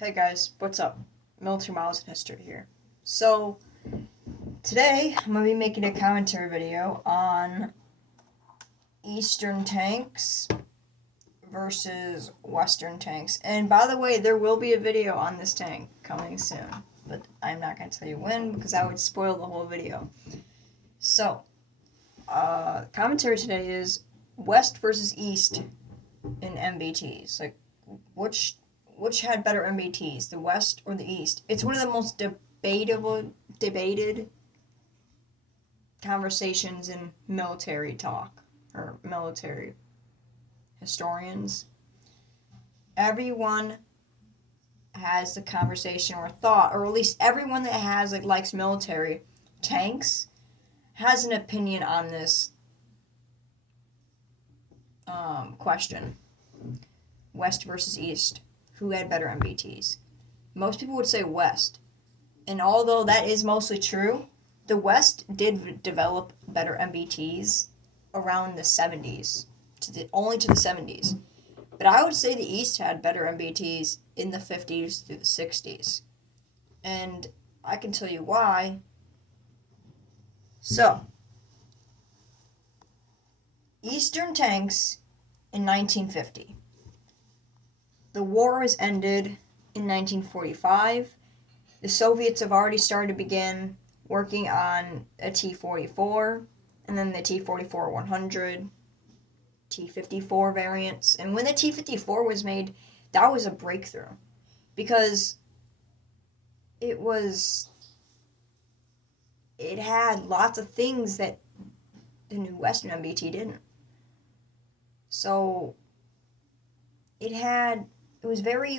Hey guys, what's up? Military Miles in History here. So, today I'm going to be making a commentary video on Eastern tanks versus Western tanks. And by the way, there will be a video on this tank coming soon, but I'm not going to tell you when because that would spoil the whole video. So, commentary today is West versus East in MBTs. Like, which had better MBTs, the West or the East? It's one of the most debated conversations in military talk or military historians. Everyone has the conversation or thought, or at least everyone that has likes military tanks has an opinion on this question: West versus East. Who had better MBTs? Most people would say West. And although that is mostly true, the West did develop better MBTs around the 70s, only to the 70s. But I would say the East had better MBTs in the 50s through the 60s. And I can tell you why. So, Eastern tanks in 1950. The war was ended in 1945. The Soviets have already started to begin working on a T-44, and then the T-44-100, T-54 variants. And when the T-54 was made, that was a breakthrough, because it had lots of things that the new Western MBT didn't. So it was very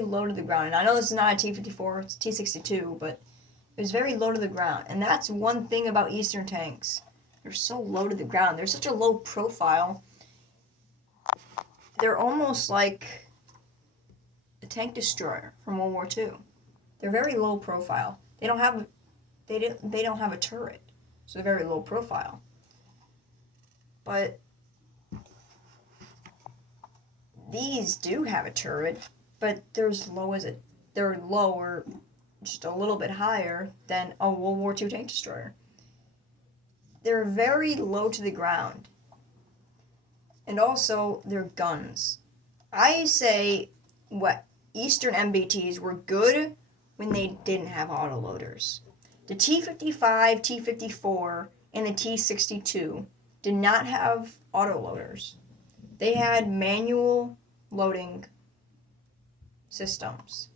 low to the ground. And I know this is not a T-54, it's a T-62, but it was very low to the ground. And that's one thing about Eastern tanks. They're so low to the ground. They're such a low profile. They're almost like a tank destroyer from World War II. They're very low profile. They don't have a turret, so they're very low profile. But these do have a turret, but they're lower, just a little bit higher than a World War II tank destroyer. They're very low to the ground. And also, their guns. I say what Eastern MBTs were good when they didn't have autoloaders. The T-55, T-54, and the T-62 did not have autoloaders. They had manual loading systems,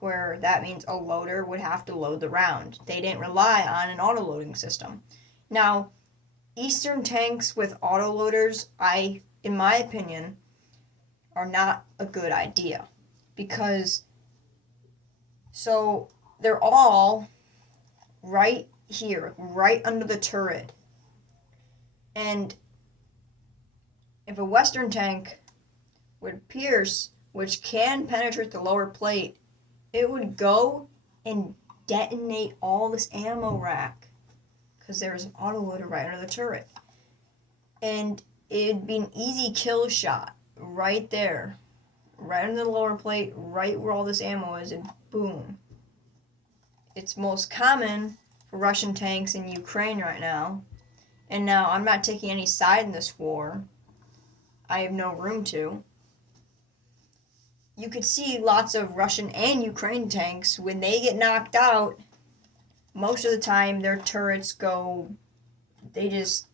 where that means a loader would have to load the round. They didn't rely on an auto-loading system. Now, Eastern tanks with autoloaders, in my opinion, are not a good idea, because they're all right here, right under the turret. And if a Western tank would pierce, which can penetrate the lower plate, it would go and detonate all this ammo rack, because there's an autoloader right under the turret. And it'd be an easy kill shot right there, right under the lower plate, right where all this ammo is, and boom. It's most common for Russian tanks in Ukraine right now. And now, I'm not taking any side in this war. I have no room to. You could see lots of Russian and Ukraine tanks, when they get knocked out, most of the time their turrets they just,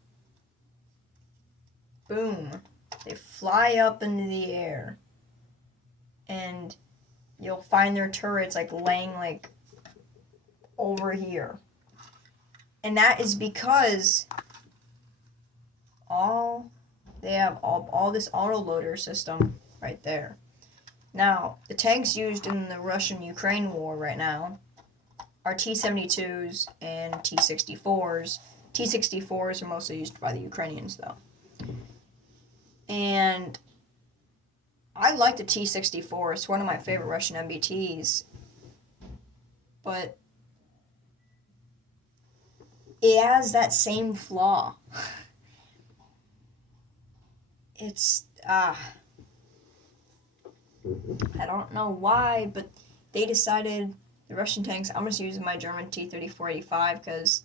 boom. They fly up into the air. And you'll find their turrets laying over here. And that is because they have all this autoloader system right there. Now, the tanks used in the Russian-Ukraine war right now are T-72s and T-64s. T-64s are mostly used by the Ukrainians, though. And I like the T-64. It's one of my favorite Russian MBTs. But it has that same flaw. It's I don't know why, but they decided the Russian tanks. I'm just using my German T-34-85 because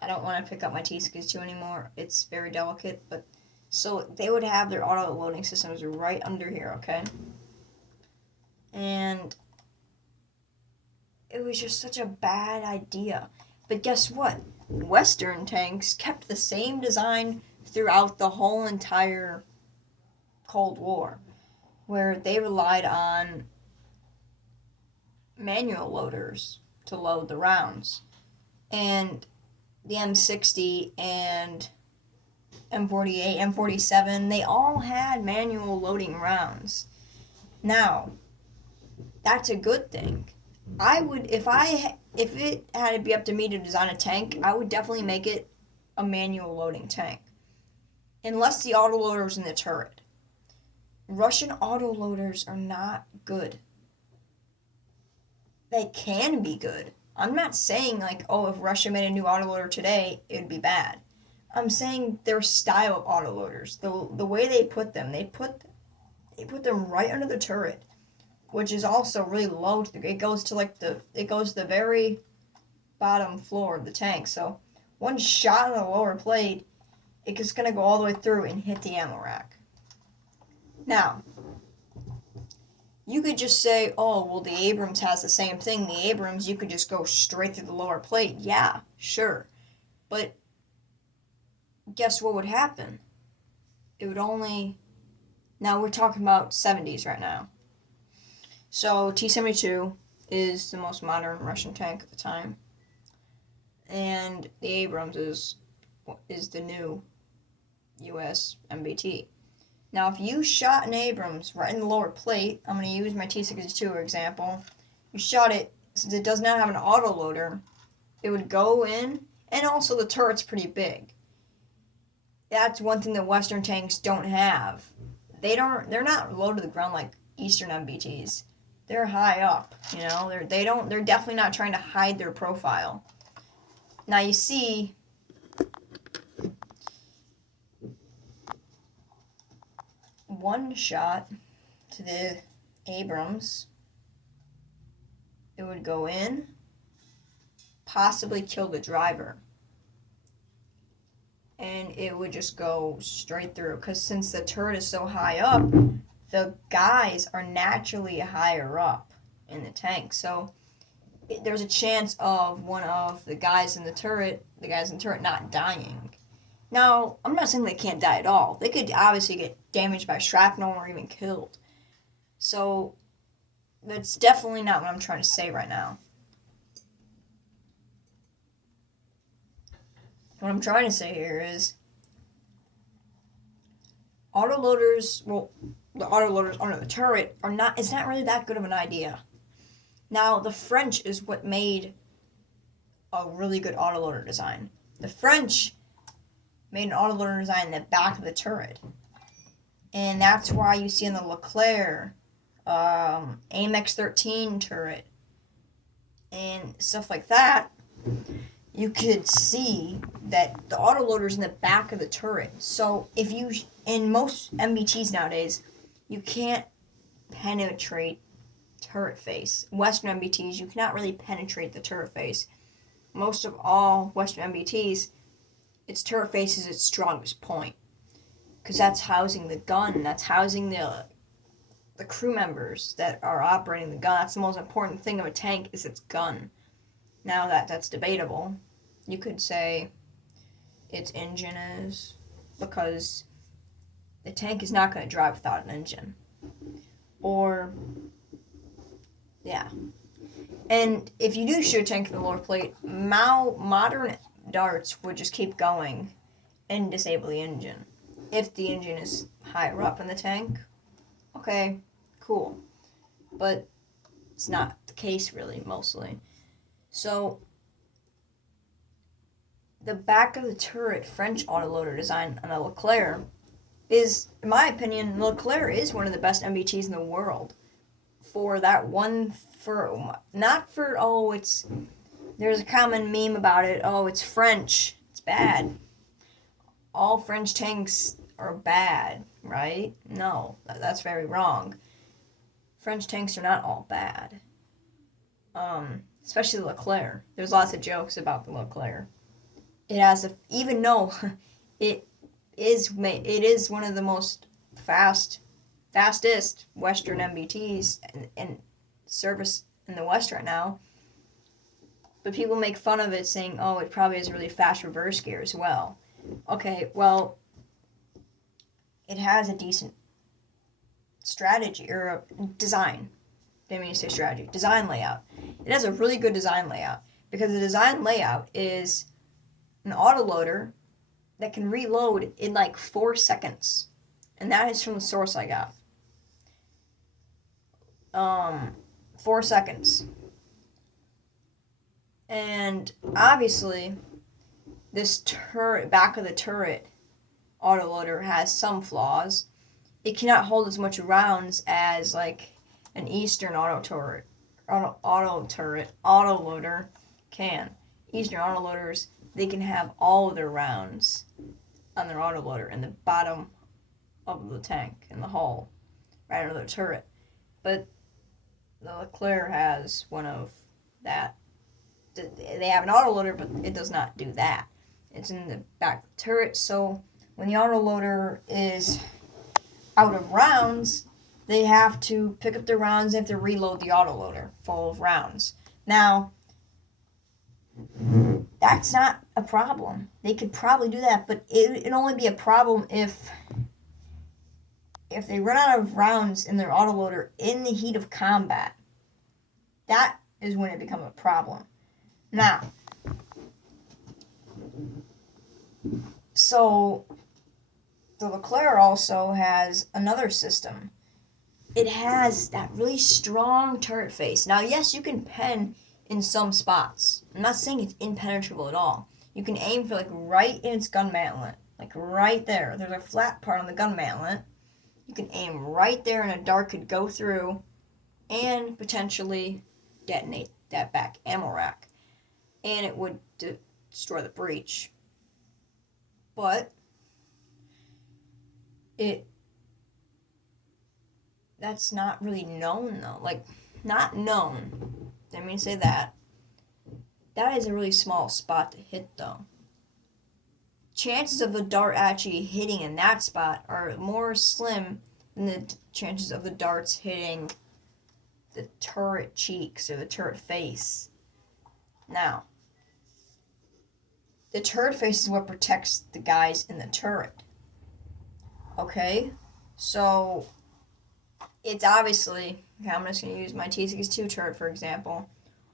I don't want to pick up my T-62 anymore. It's very delicate, but so they would have their auto loading systems right under here, okay? And it was just such a bad idea. But guess what? Western tanks kept the same design throughout the whole entire Cold War, where they relied on manual loaders to load the rounds. And the M60 and M48, M47, they all had manual loading rounds. Now, that's a good thing. I would, if it had to be up to me to design a tank, I would definitely make it a manual loading tank. Unless the autoloader was in the turret. Russian autoloaders are not good. They can be good. I'm not saying like, oh, if Russia made a new autoloader today, it would be bad. I'm saying their style of autoloaders, the way they put them, they put them right under the turret, which is also really low. It goes to the very bottom floor of the tank. So one shot in the lower plate, it's gonna go all the way through and hit the ammo rack. Now, you could just say, oh, well, the Abrams has the same thing. The Abrams, you could just go straight through the lower plate. Yeah, sure. But guess what would happen? It would only... Now, we're talking about 70s right now. So, T-72 is the most modern Russian tank at the time. And the Abrams is the new U.S. MBT. Now, if you shot an Abrams right in the lower plate, I'm going to use my T-62 example. You shot it, since it does not have an autoloader, it would go in, and also the turret's pretty big. That's one thing that Western tanks don't have. They're not low to the ground like Eastern MBTs. They're high up, you know. They're definitely not trying to hide their profile. Now you see, one shot to the Abrams, it would go in, possibly kill the driver, and it would just go straight through, because since the turret is so high up, the guys are naturally higher up in the tank, so there's a chance of one of the guys in the turret not dying. Now, I'm not saying they can't die at all. They could obviously get damaged by shrapnel or even killed. So, that's definitely not what I'm trying to say right now. What I'm trying to say here is autoloaders, well, the autoloaders under the turret it's not really that good of an idea. Now, the French is what made a really good autoloader design. The French made an autoloader design in the back of the turret. And that's why you see in the Leclerc, AMX-13 turret, and stuff like that, you could see that the autoloader's in the back of the turret. So in most MBTs nowadays, you can't penetrate turret face. Western MBTs, you cannot really penetrate the turret face. Most of all Western MBTs, its turret face is its strongest point, because that's housing the gun, that's housing the crew members that are operating the gun. That's the most important thing of a tank, is its gun. Now that's debatable. You could say its engine is, because the tank is not going to drive without an engine. Or, yeah. And if you do shoot a tank in the lower plate, modern darts would just keep going and disable the engine. If the engine is higher up in the tank, okay, cool. But it's not the case really, mostly. So, the back of the turret French autoloader design on a Leclerc is, in my opinion, Leclerc is one of the best MBTs in the world. For that one, there's a common meme about it, oh, it's French, it's bad. All French tanks are bad, right? No, that's very wrong. French tanks are not all bad. Especially the Leclerc. There's lots of jokes about the Leclerc. It has even though it is one of the most fastest Western MBTs in service in the West right now. But people make fun of it, saying, "Oh, it probably has a really fast reverse gear as well." Okay, well, it has a decent strategy or a design. Didn't mean to say strategy. Design layout. It has a really good design layout because the design layout is an autoloader that can reload in like 4 seconds, and that is from the source I got. 4 seconds. And obviously, this back of the turret autoloader has some flaws. It cannot hold as much rounds as like an Eastern autoloader can. Eastern autoloaders, they can have all of their rounds on their autoloader in the bottom of the tank, in the hull, right under the turret. But the Leclerc has one of that. They have an autoloader, but it does not do that. It's in the back of the turret, so when the autoloader is out of rounds, they have to pick up their rounds. They have to reload the autoloader full of rounds. Now, that's not a problem. They could probably do that, but it'd only be a problem if they run out of rounds in their autoloader in the heat of combat. That is when it becomes a problem. Now, so the Leclerc also has another system. It has that really strong turret face. Now, yes, you can pen in some spots. I'm not saying it's impenetrable at all. You can aim for like right in its gun mantlet, like right there. There's a flat part on the gun mantlet. You can aim right there, and a dart could go through and potentially detonate that back ammo rack, and it would destroy the breach. But that's not really known though. Like, not known. Didn't mean to say that. That is a really small spot to hit though. Chances of the dart actually hitting in that spot are more slim than the chances of the darts hitting the turret cheeks or the turret face. Now, the turret face is what protects the guys in the turret. Okay? So, it's obviously, I'm just going to use my T-62 turret for example.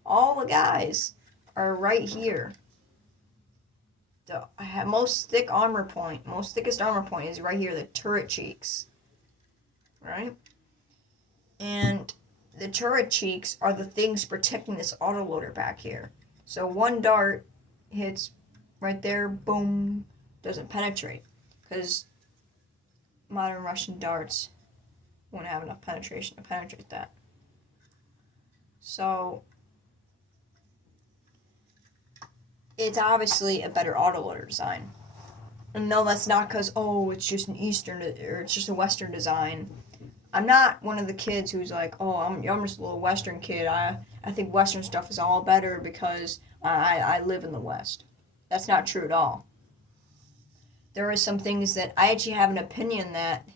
All the guys are right here. The most thickest armor point is right here, the turret cheeks. Right? And the turret cheeks are the things protecting this autoloader back here. So one dart hits right there, boom, doesn't penetrate. Because modern Russian darts won't have enough penetration to penetrate that. So it's obviously a better autoloader design. And no, that's not because, it's just an Eastern, or it's just a Western design. I'm not one of the kids who's like, I'm just a little Western kid. I think Western stuff is all better because I live in the West. That's not true at all. There are some things that I actually have an opinion that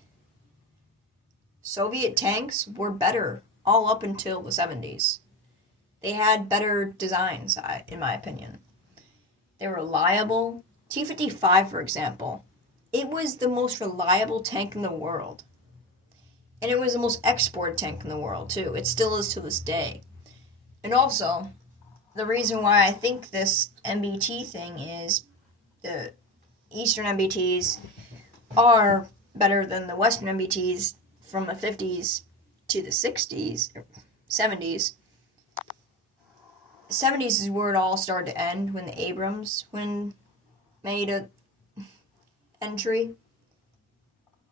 Soviet tanks were better all up until the 70s. They had better designs, in my opinion. They were reliable. T-55, for example, it was the most reliable tank in the world. And it was the most exported tank in the world, too. It still is to this day. And also, the reason why I think this MBT thing is the Eastern MBTs are better than the Western MBTs from the 50s to the 60s, or 70s. The 70s is where it all started to end, when the Abrams made a entry.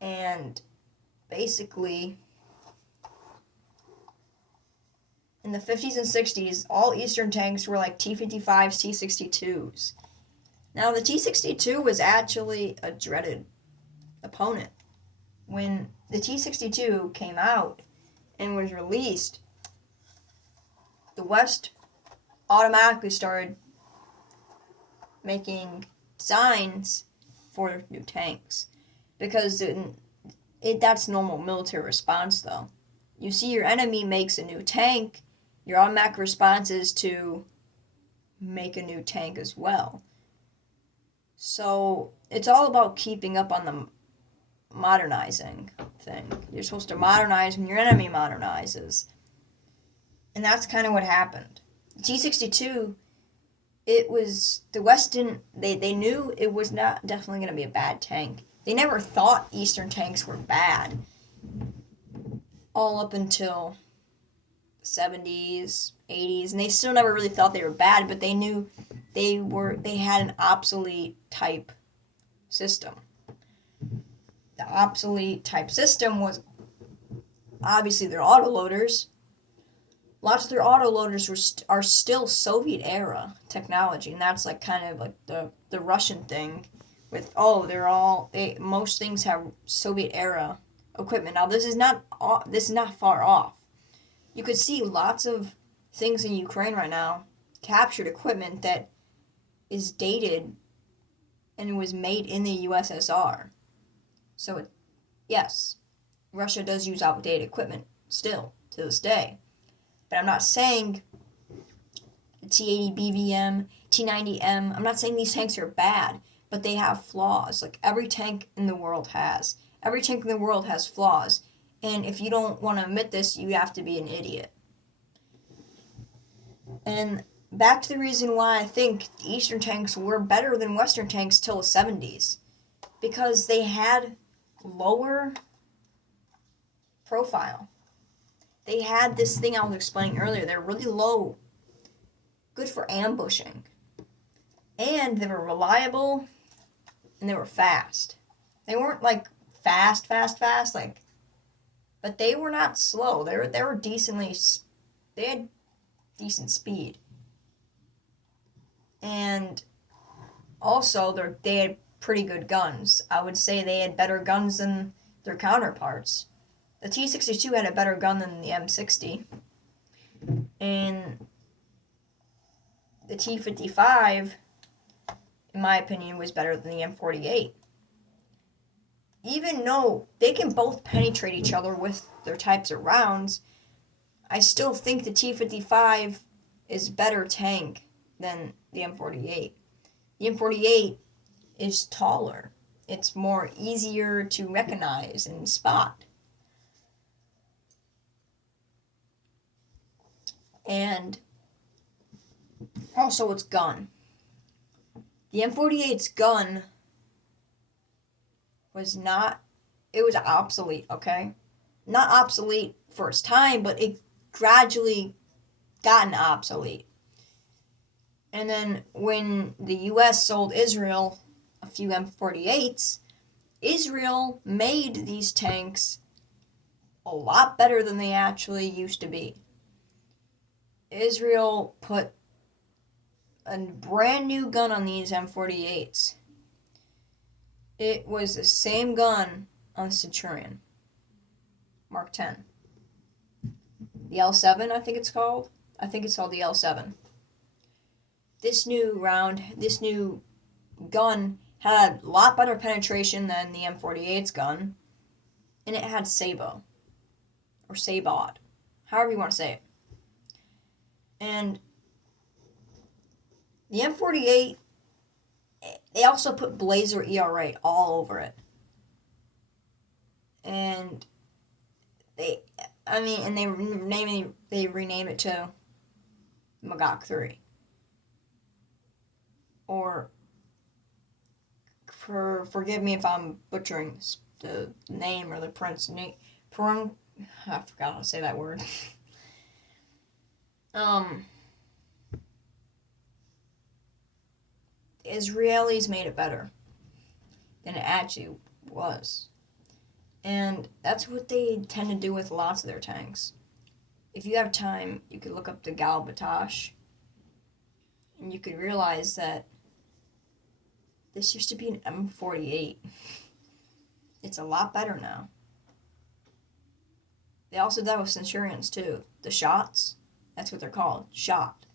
And basically, in the 50s and 60s, all Eastern tanks were like T-55s, T-62s. Now, the T-62 was actually a dreaded opponent. When the T-62 came out and was released, the West automatically started making designs for new tanks. Because that's normal military response, though. You see your enemy makes a new tank, your automatic response is to make a new tank as well. So it's all about keeping up on the modernizing thing. You're supposed to modernize when your enemy modernizes. And that's kind of what happened. T-62, it was, the West didn't, they knew it was not definitely going to be a bad tank. They never thought Eastern tanks were bad. All up until the 70s, 80s, and they still never really thought they were bad, but they knew they had an obsolete type system. The obsolete type system was obviously their autoloaders. Lots of their autoloaders are still Soviet era technology, and that's like kind of like the Russian thing with most things have Soviet era equipment. Now this is not far off. You could see lots of things in Ukraine right now, captured equipment that is dated and was made in the USSR. So yes, Russia does use outdated equipment still to this day. But I'm not saying the T-80 BVM, T-90M, I'm not saying these tanks are bad, but they have flaws, like every tank in the world has. Every tank in the world has flaws, and if you don't want to admit this, you have to be an idiot. And back to the reason why I think the Eastern tanks were better than Western tanks till the 70s, because they had lower profile. They had this thing I was explaining earlier. They're really low, good for ambushing, and they were reliable, and they were fast. They weren't like fast, like, but they were not slow. They were decently. They had decent speed, and also they had pretty good guns. I would say they had better guns than their counterparts. The T-62 had a better gun than the M60, and the T-55, in my opinion, was better than the M48. Even though they can both penetrate each other with their types of rounds, I still think the T-55 is a better tank than the M48. The M48 is taller. It's more easier to recognize and spot. And also its gun. The M48's gun was obsolete, okay? Not obsolete for its time, but it gradually gotten obsolete. And then when the US sold Israel a few M48s, Israel made these tanks a lot better than they actually used to be. Israel put a brand new gun on these M48s. It was the same gun on the Centurion, Mark 10. The L7, I think it's called. I think it's called the L7. This new gun had a lot better penetration than the M48's gun, and it had Sabot, or Sabot, however you want to say it. And the M48, they also put Blazer ER8 all over it. And they renamed it to Magach 3. Or, forgive me if I'm butchering the name or the pronunciation. I forgot how to say that word. The Israelis made it better than it actually was. And that's what they tend to do with lots of their tanks. If you have time, you could look up the Gal Batoche, and you could realize that this used to be an M48. It's a lot better now. They also did that with Centurions too. The shots, that's what they're called, shot.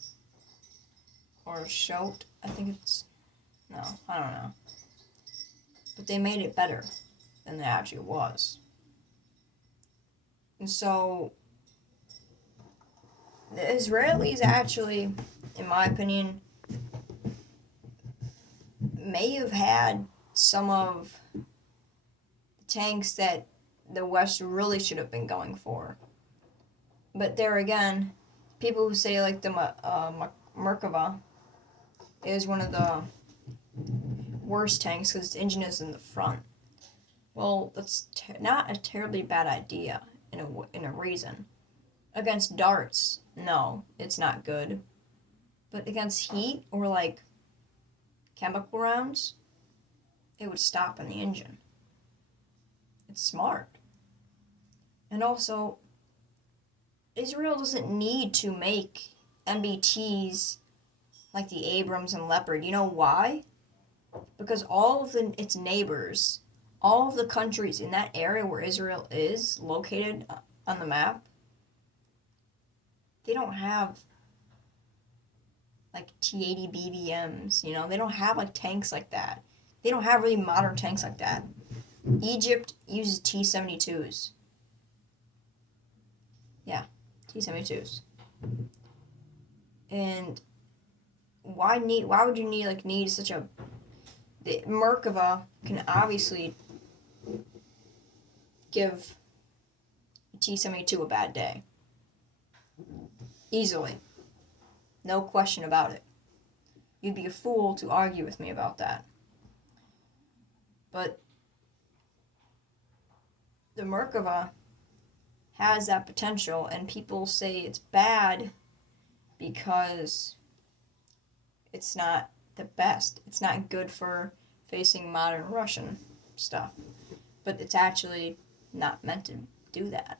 Or shout, I think it's, no, I don't know. But they made it better than it actually was. And so, the Israelis actually, in my opinion, may have had some of the tanks that the West really should have been going for. But there again, people who say like the Merkava is one of the worst tanks because its engine is in the front. Well, that's not a terribly bad idea in a reason. Against darts, no, it's not good. But against heat or like chemical rounds, it would stop in the engine. It's smart. And also, Israel doesn't need to make MBTs like the Abrams and Leopard. You know why? Because all of its neighbors, all of the countries in that area where Israel is located on the map, they don't have like T-80 BBMs, you know? They don't have like tanks like that. They don't have really modern tanks like that. Egypt uses T-72s. Yeah, T-72s. And why would you need such a... The Merkava can obviously give T-72 a bad day. Easily. No question about it. You'd be a fool to argue with me about that. But the Merkava has that potential, and people say it's bad because it's not the best. It's not good for facing modern Russian stuff. But it's actually not meant to do that.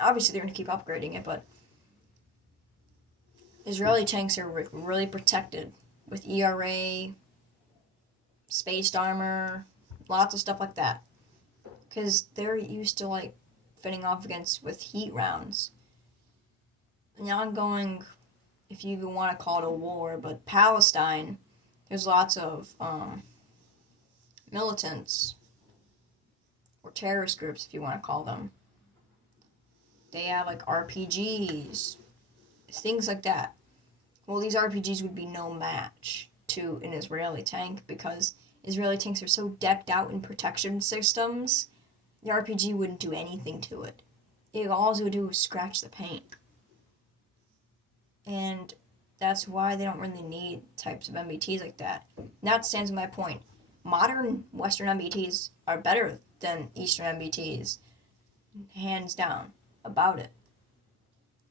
Obviously, they're going to keep upgrading it, but Israeli tanks are really protected with ERA, spaced armor, lots of stuff like that. Because they're used to, like, fending off with heat rounds. And ongoing, if you even want to call it a war, but Palestine, there's lots of militants, or terrorist groups, if you want to call them. They have, like, RPGs, things like that. Well, these RPGs would be no match to an Israeli tank because Israeli tanks are so decked out in protection systems, the RPG wouldn't do anything to it. All it would do was scratch the paint. And that's why they don't really need types of MBTs like that. And that stands my point. Modern Western MBTs are better than Eastern MBTs. Hands down about it.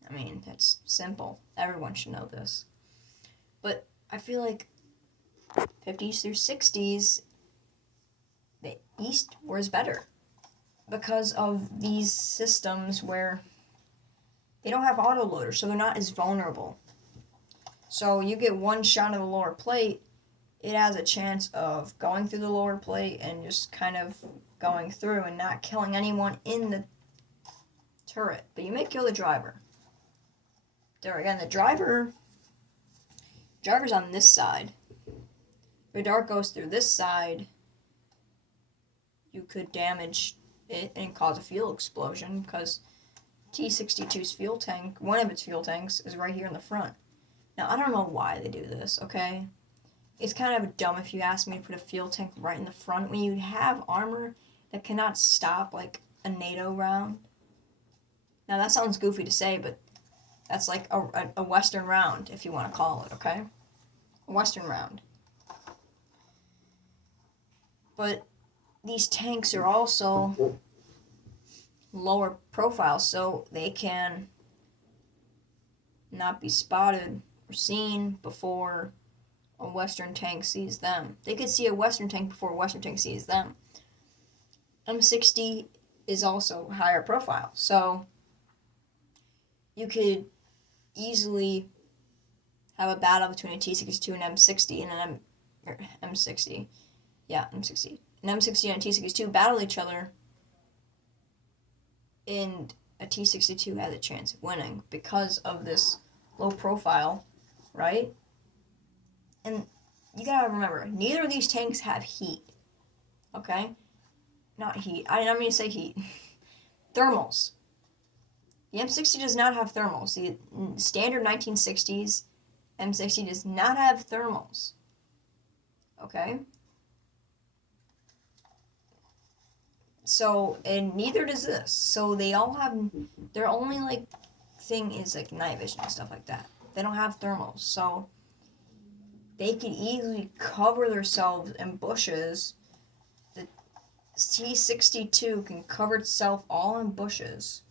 I mean, that's simple. Everyone should know this. But I feel like 50s through 60s, the East was better because of these systems where they don't have autoloaders, so they're not as vulnerable. So you get one shot in the lower plate, it has a chance of going through the lower plate and just kind of going through and not killing anyone in the turret. But you may kill the driver. There again, the driver's on this side. If a dart goes through this side, you could damage it and cause a fuel explosion because T-62's fuel tank, one of its fuel tanks, is right here in the front. Now, I don't know why they do this, okay? It's kind of dumb if you ask me to put a fuel tank right in the front when you have armor that cannot stop, like, a NATO round. Now, that sounds goofy to say, but that's like a Western round, if you want to call it, okay? A Western round. But these tanks are also lower profile, so they can not be spotted or seen before a Western tank sees them. They could see a Western tank before a Western tank sees them. M60 is also higher profile, so you could easily have a battle between a T-62 and M60 and an M60. Yeah, M60. An M60 and a T-62 battle each other, and a T-62 has a chance of winning because of this low profile, right? And you gotta remember, neither of these tanks have heat, okay? Not heat, I mean to say heat. Thermals. The M60 does not have thermals. The standard 1960s M60 does not have thermals, okay? So, and neither does this. So they all have, their only, like, thing is, like, night vision and stuff like that. They don't have thermals, so they could easily cover themselves in bushes. The T-62 can cover itself all in bushes,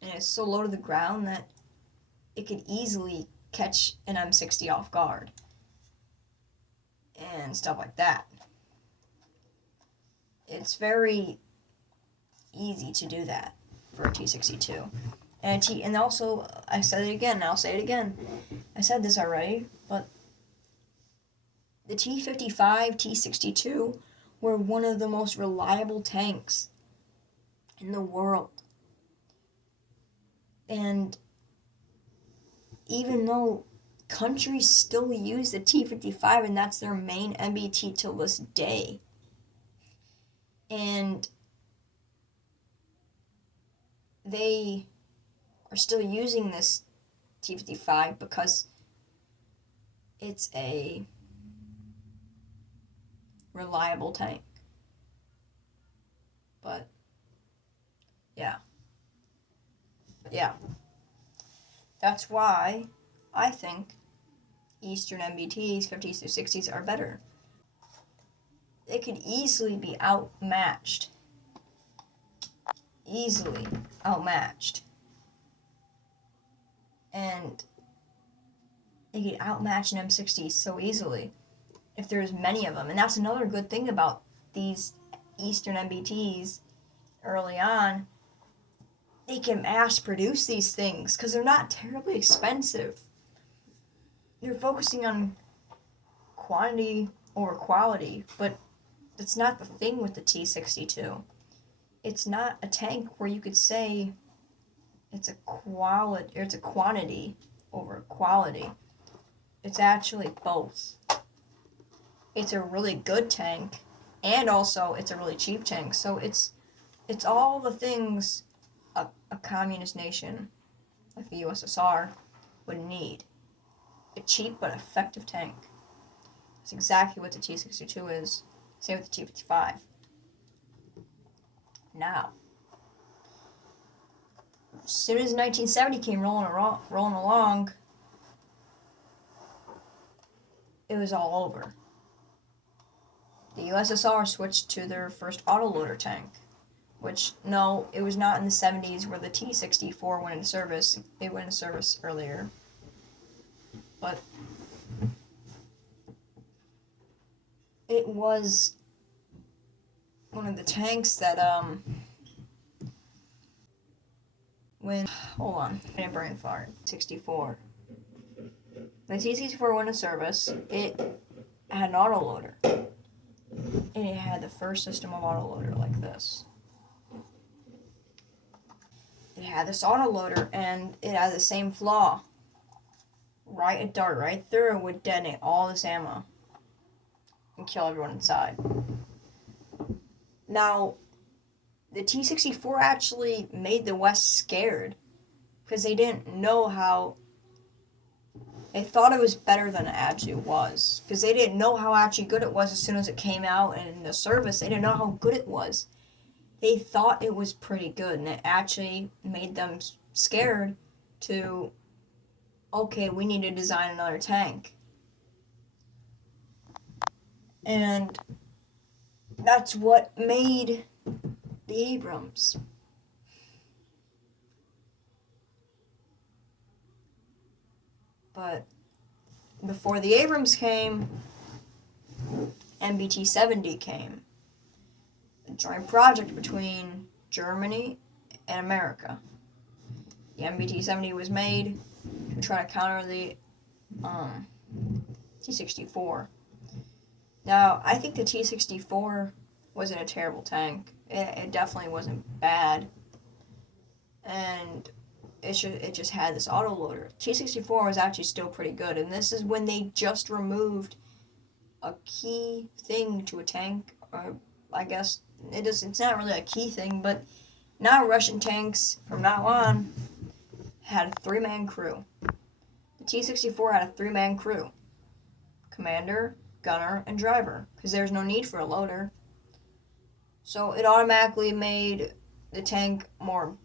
and it's so low to the ground that it could easily catch an M60 off guard and stuff like that. It's very easy to do that for a T-62. And also, I said it again, and I'll say it again. I said this already, but the T-55, T-62 were one of the most reliable tanks in the world. And even though countries still use the T-55, and that's their main MBT till this day, and they are still using this T-55 because it's a reliable tank. But yeah, that's why I think Eastern MBTs, 50s through 60s, are better. They could easily be outmatched. Easily outmatched. And they could outmatch an M60 so easily if there's many of them. And that's another good thing about these Eastern MBTs early on. They can mass produce these things because they're not terribly expensive. They're focusing on quantity over quality, but that's not the thing with the T-62. It's not a tank where you could say it's a quality or it's a quantity over quality. It's actually both. It's a really good tank, and also it's a really cheap tank. So it's all the things a communist nation like the USSR would need. A cheap but effective tank. That's exactly what the T-62 is. Same with the T-55. Now, as soon as 1970 came rolling along, it was all over. The USSR switched to their first autoloader tank, which, no, it was not in the 70s where the T-64 went into service. It went into service earlier. But it was one of the tanks that, hold on, I didn't brain fart. 64. The T-64 went into service. It had an autoloader. And it had the first system of autoloader like this. It had this autoloader, and it had the same flaw. A dart right through would detonate all this ammo and kill everyone inside. Now, the T-64 actually made the West scared because they didn't know how. They thought it was better than it actually was because they didn't know how actually good it was as soon as it came out in the service. They didn't know how good it was. They thought it was pretty good, and it actually made them scared to, okay, we need to design another tank. And that's what made the Abrams. But before the Abrams came, MBT-70 came. A joint project between Germany and America. The MBT-70 was made to try to counter the T-64. Now, I think the T-64 wasn't a terrible tank. It definitely wasn't bad. and it just had this autoloader. T-64 was actually still pretty good, and this is when they just removed a key thing to a tank, or I guess it's not really a key thing, but now Russian tanks, from now on, had a 3-man crew. The T-64 had a 3-man crew. Commander, gunner, and driver, because there's no need for a loader. So it automatically made the tank more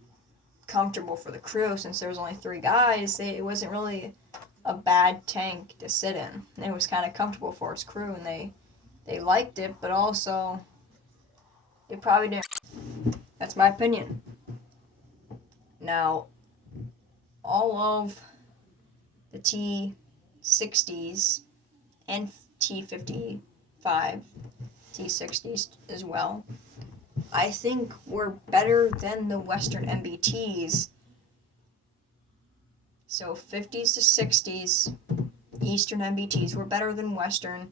comfortable for the crew, since there was only 3 guys. It wasn't really a bad tank to sit in. It was kind of comfortable for its crew, and they liked it, but also they probably didn't. That's my opinion. Now, all of the T-60s and T-55, T-60s as well, I think were better than the Western MBTs. So 50s to 60s, Eastern MBTs were better than Western,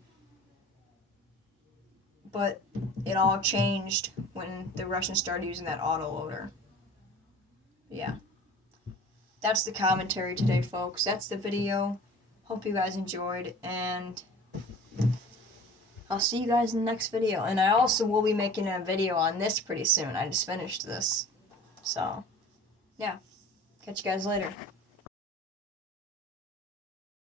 but it all changed when the Russians started using that autoloader. Yeah. That's the commentary today, folks. That's the video. Hope you guys enjoyed, and I'll see you guys in the next video. And I also will be making a video on this pretty soon. I just finished this. So, yeah. Catch you guys later.